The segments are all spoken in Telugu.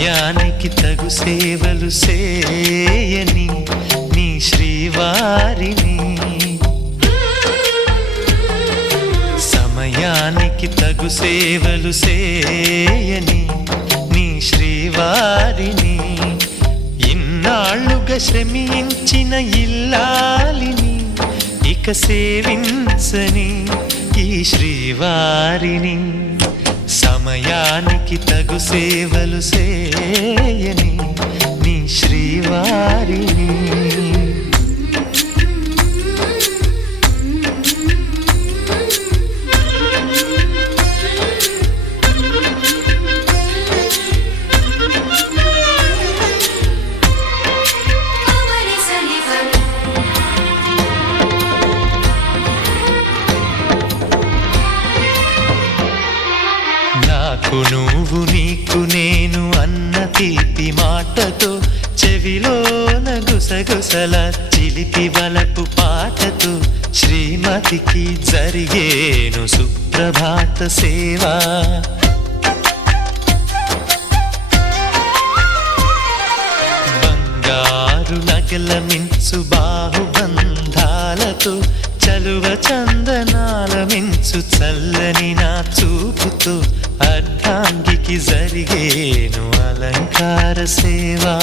సమయానికి తగు సేవలు సేయని నీ శ్రీవారిని. సమయానికి తగు సేవలు సేయని నీ శ్రీవారిని. ఇన్నాళ్ళుగా శ్రమించిన ఇల్లాలిని ఇక సేవించని ఈ శ్రీవారిని. సమయానికి తగు సేవలు సేయని నీ శ్రీవారిని. నాకు నువ్వు నీకు నేను అన్న తీపి మాటతో చెవిలోన గుసగుసల చిలిపి వలపు పాటతో శ్రీమతికి జరిగేను సుప్రభాత సేవా. బంగారు నగల మించు బాహుబంధాలతో చలువ చందనాల మించు చల్లని నా చూపుతో అర్ధాంగికి జరిగేను అలంకార సేవా.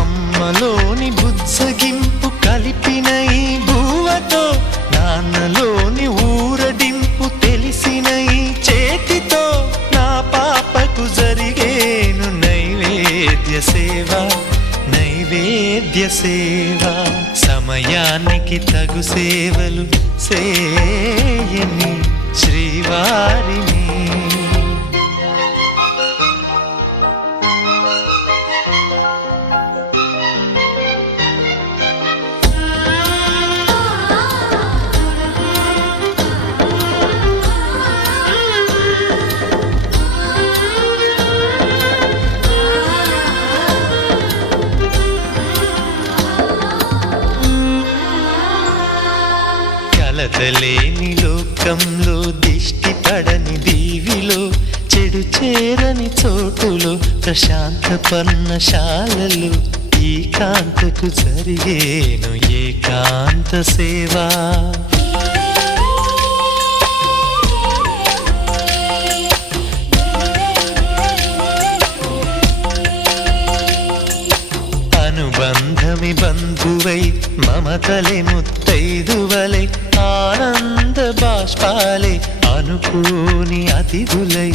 అమ్మలోని బుజ్జగింపు కలిపిన ఈ భూవతో నిత్య సేవ సమయానికి తగు సేవలు సేయని శ్రీవారిని. చేరని చోటులు ప్రశాంత పర్ణశాలలు ఈ కాంతకు జరిగేను ఏకాంత సేవా. అనుబంధమి బంధువై మమతలే ముత్తైదువలై ఆనంద బాష్పాలే అనుకోని అతిథులై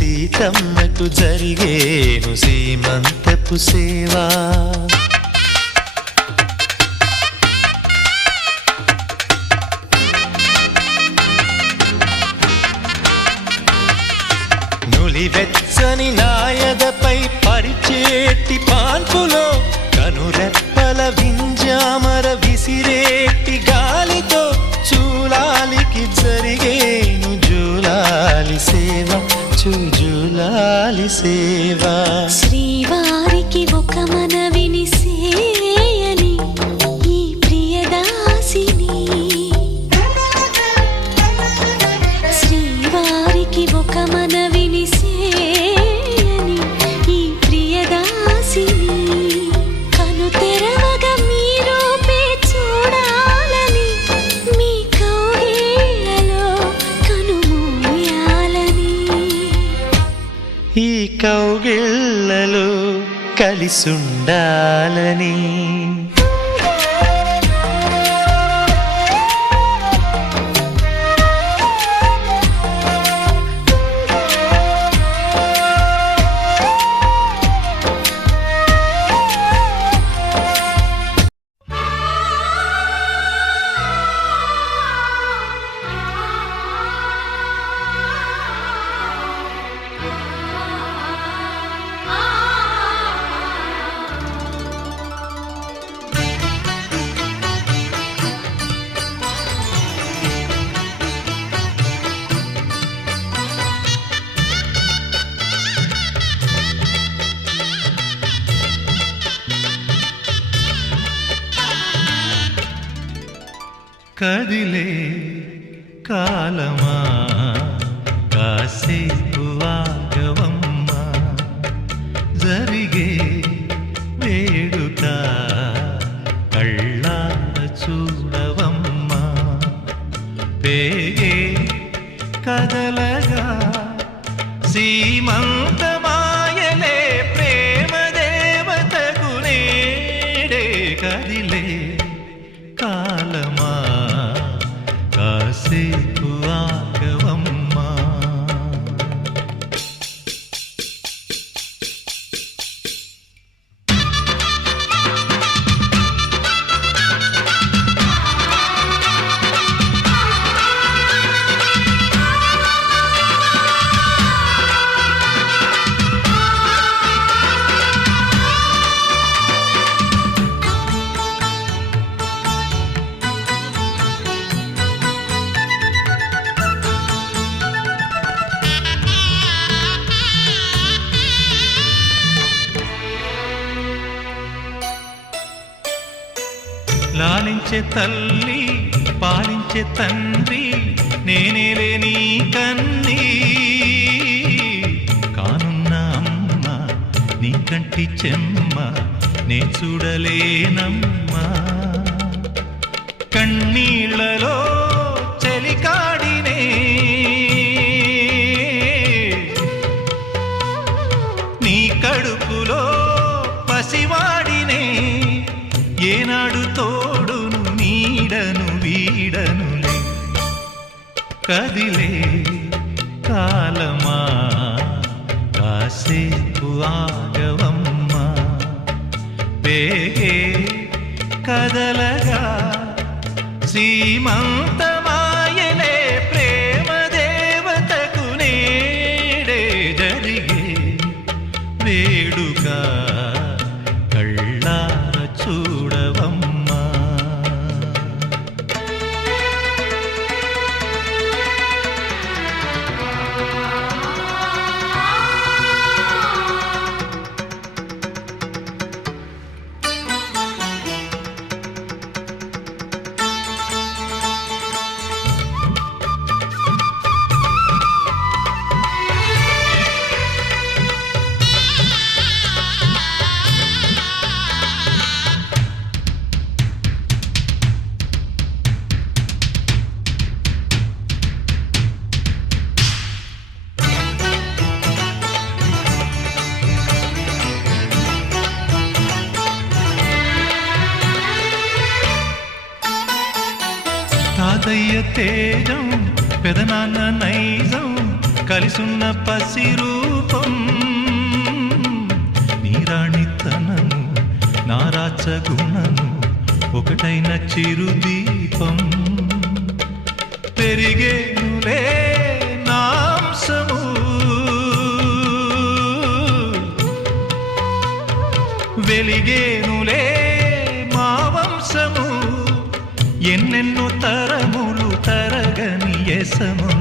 సీతమ్మకు జరిగేను సీమంతపు సేవా చూడవమ్మా. పేగే కదలగా సీమంత పాలించే తల్లి పాలించే తండ్రి నేనేలే నీ కన్ని. కానున్న అమ్మ నీ కంటి చెమ్మ నే చూడలేనమ్మా. కదిలే కాలమా? కాసేపు ఆగవమ్మా. వేగే కదలగా సీమంతం తేజం పెదనాన్న నైజం కలిసున్న పసి రూపం. నీరాణితనము నారాచ గుణము ఒకటైన చిరుదీపం. పెరిగేనులే నాంసము. వెలిగేనులే 怎么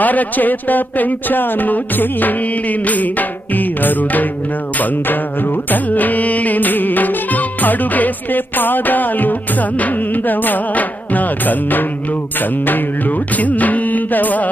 అరచేత పెంచాను చెల్లిని ఈ అరుదైన బంగారు తల్లిని. అడుగేస్తే పాదాలు కందవా నా కన్నుళ్ళు కన్నీళ్ళు చిందవా.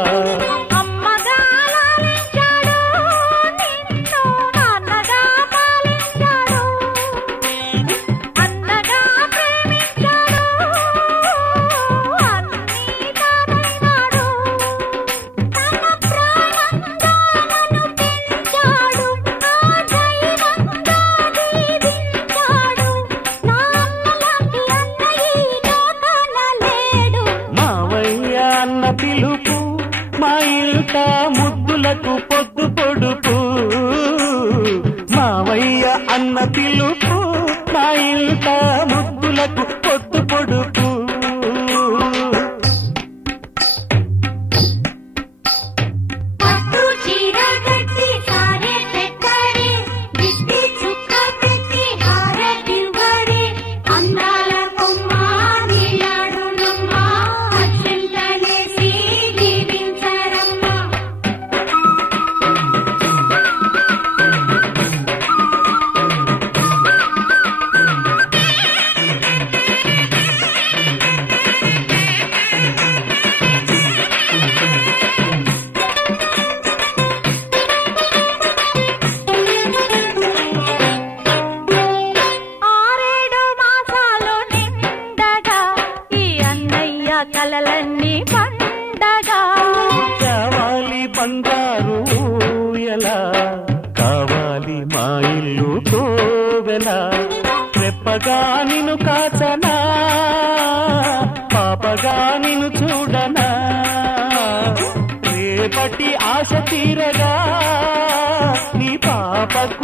రావయ్య అన్న పిలుపు నా ఇంట ముద్దులకు కలలన్నీ పండగా. కావాలి బంగారు ఎలా కావాలి మా ఇల్లు కోవెలా. రెప్పగా నిన్ను కాచనా పాపగా నిన్ను చూడనా. రేపటి ఆశ తీరగా నీ పాపకు